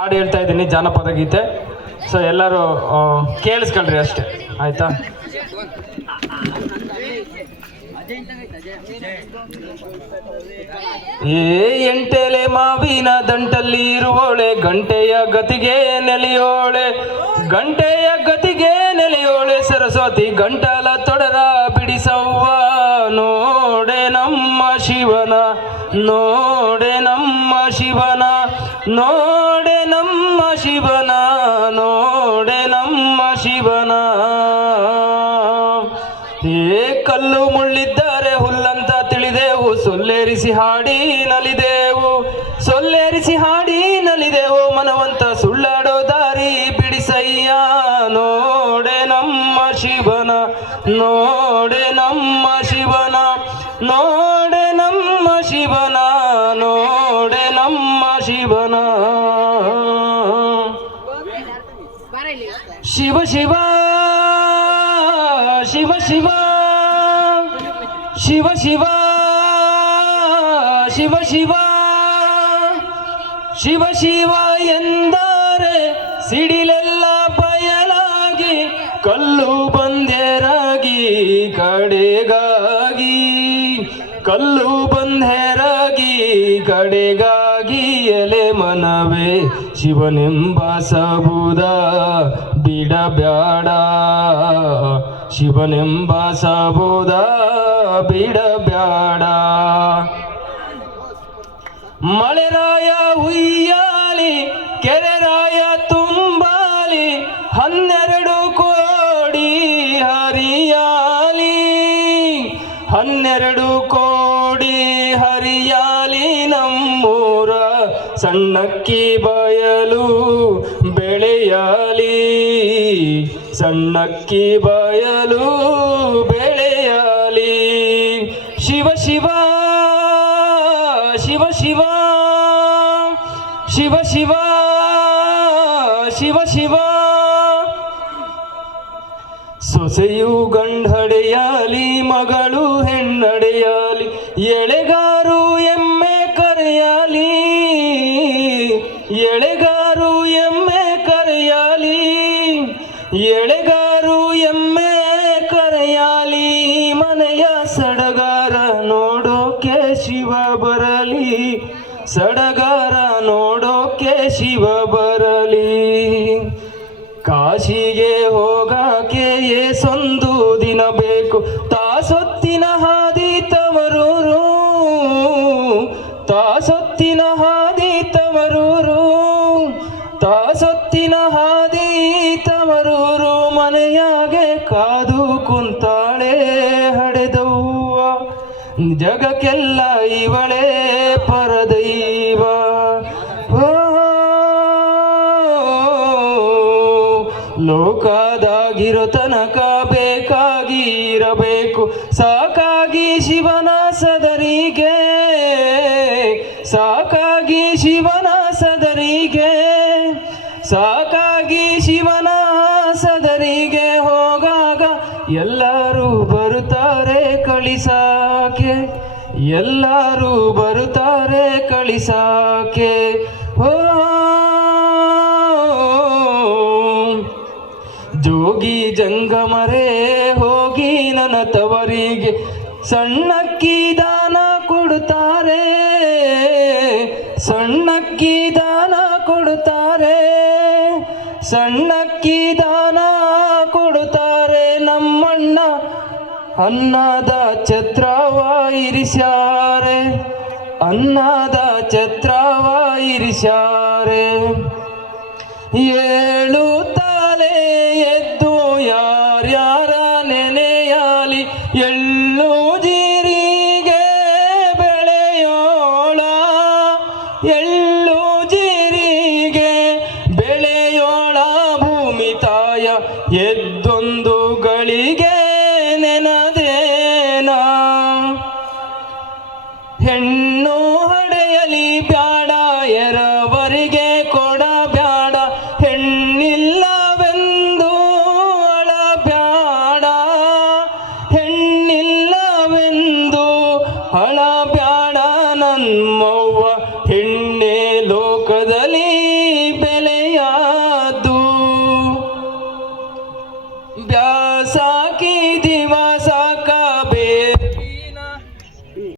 ಹಾಡು ಹೇಳ್ತಾ ಇದ್ದೀನಿ, ಜಾನಪದ ಗೀತೆ. ಸೊ ಎಲ್ಲರೂ ಕೇಳಿಸ್ಕೊಳ್ರಿ ಅಷ್ಟೇ, ಆಯ್ತಾ? ಎಂಟೆಲೆ ಮಾವಿನ ದಂಟಲ್ಲಿ ಇರುವೋಳೆ, ಗಂಟೆಯ ಗತಿಗೆ ನೆಲೆಯೋಳೆ, ಗಂಟೆಯ ಗತಿಗೆ ನೆಲೆಯೋಳೆ ಸರಸ್ವತಿ ಗಂಟಲ ತೊಡರ ಬಿಡಿಸವ್ವ. ನೋಡೆ ನಮ್ಮ ಶಿವನ, ನೋಡೆ ನಮ್ಮ ಶಿವನ, ನೋಡೆ ನಮ್ಮ ಶಿವನ, ನೋಡೆ ನಮ್ಮ ಶಿವನ. ಕಲ್ಲು ಮುಳ್ಳಿದ್ದಾರೆ ಹುಲ್ಲಂತ ತಿಳಿದೆವು, ಸೊಲ್ಲೇರಿಸಿ ಹಾಡಿ ನಲಿದೆವು, ಸೊಲ್ಲೇರಿಸಿ ಹಾಡಿ ನಲಿದೆವು, ಮನವಂತ ಸುಳ್ಳಾಡೋ ದಾರಿ ಬಿಡಿಸಯ್ಯ. ನೋಡೆ ನಮ್ಮ ಶಿವನ, ನೋಡೆ ನಮ್ಮ ಶಿವನ, ನೋಡೆ ನಮ್ಮ ಶಿವನ, ನೋಡೆ ನಮ್ಮ ಶಿವನ. ಶಿವ ಶಿವ ಶಿವ ಶಿವ ಶಿವ ಶಿವ ಶಿವ ಶಿವ ಶಿವ ಶಿವ ಎಂದರೆ ಸಿಡಿಲೆಲ್ಲ ಬಯಲಾಗಿ, ಕಲ್ಲು ಬಂದೆರಾಗಿ ಕಡೆಗಾಗಿ, ಕಲ್ಲು ಬಂದೆರಾಗಿ ಕಡೆಗಾಗಿ. ಎಲೆ ಮನವೇ ಶಿವನೆಂಬ ಸಬುದ ಬಿಡಬ್ಯಾಡ, ಶಿವನೆಂಬ ಸಬುದ ಬಿಡಬ್ಯಾಡ. ಮಳೆರಾಯ ಉಯ್ಯಾಲಿ, ಕೆರೆರಾಯ ತುಂಬಾಲಿ, 12 ಕೋಡಿ ಹರಿಯಾಲಿ, 12 ಕೋಡಿ ಹರಿಯಾಲಿ. ನಮ್ಮೂರ ಸಣ್ಣಕ್ಕಿ ಬಯಲು ಬೆಳೆಯಲಿ, ಸಣ್ಣಕ್ಕಿ ಬಯಲು ಬೆಳೆಯಲಿ. ಶಿವ ಶಿವ ಶಿವ ಶಿವ ಶಿವ ಶಿವ ಶಿವ ಶಿವ. ಸೊಸೆಯು ಗಂಡಡೆಯಲಿ, ಮಗಳು ಹೆಣ್ಣಡೆಯಲಿ, ಎಳೆಗಾರು ಎಮ್ಮೆ ಕರೆಯಲಿ, ಎಳೆಗಾರು ಎಮ್ಮೆ ಕರೆಯಲಿ, ಎಳೆಗಾರು ಎಮ್ಮೆ ಕರೆಯಲಿ. ಮನೆಯ ಸಡಗಾರ ನೋಡೋಕೆ ಶಿವ ಬರಲಿ, ಸಡಗಾರ ನೋಡೋಕೆ ಶಿವ ಬರಲಿ. ಕಾಶಿಗೆ ಹೋಗಕ್ಕೆ ಏಸೊಂದು ದಿನ ಬೇಕು, ತಾಸೊತ್ತಿನ ಹಾದಿ ತವರೂರು, ತಾಸೊತ್ತಿನ ಹಾದಿ ತವರೂರು, ತಾಸೊತ್ತಿನ ಹಾದಿ ತವರೂರು. ಮನೆಯಾಗೆ ಕಾದು ಕುಂತಾಳೆ ಹಡೆದವ್ವ, ಜಗಕ್ಕೆಲ್ಲ ಇವಳೇ ಪರದೈವ. ಲೋಕದಾಗಿರೋ ತನಕ ಬೇಕಾಗಿರಬೇಕು, ಸಾಕಾಗಿ ಶಿವನ ಸದರಿಗೆ, ಸಾಕಾಗಿ ಶಿವನ ಸದರಿಗೆ, ಸಾಕಾಗಿ ಶಿವನ ಸದರಿಗೆ. ಹೋಗಾಗ ಎಲ್ಲರೂ ಬರುತ್ತಾರೆ ಕಳಿಸಾಕೆ, ಎಲ್ಲರೂ ಬರುತ್ತಾರೆ ಕಳಿಸಾಕೆ. ಜೋಗಿ ಜಂಗಮರೇ ಹೋಗಿ ನನ್ನ ತವರಿಗೆ, ಸಣ್ಣಕ್ಕಿ ದಾನ ಕೊಡುತ್ತಾರೆ, ಸಣ್ಣಕ್ಕಿ ದಾನ ಕೊಡುತ್ತಾರೆ, ಸಣ್ಣಕ್ಕಿ ದಾನ ಕೊಡುತ್ತಾರೆ. ನಮ್ಮಣ್ಣ ಅನ್ನದ ಛತ್ರವ ಇರಿಸ್ಯಾರೆ, ಅನ್ನದ ಛತ್ರವ ಇರಿಸ್ಯಾರೆ. ಏಳು ತಲೆ ಎದ್ದು ಯಾರ್ಯಾರ ನೆನೆಯಾಲಿ, ಎಳ್ಳು ಜೀರಿಗೆ ಬೆಳೆಯೋಳ, ಎಳ್ಳು ಜೀರಿಗೆ ಬೆಳೆಯೋಳ. ಭೂಮಿ ತಾಯ ಎದ್ದೊಂದು ಗಳಿಗೆ ನೆನದೇನ, ಹೆಣ್ಣು ಹಡೆಯಲಿ ಬ್ಯಾಡ, ಎರವರಿಗೆ ಕೊಡ ಬ್ಯಾಡ, ಹೆಣ್ಣಿಲ್ಲವೆಂದ ಬ್ಯಾಸಾಕಿ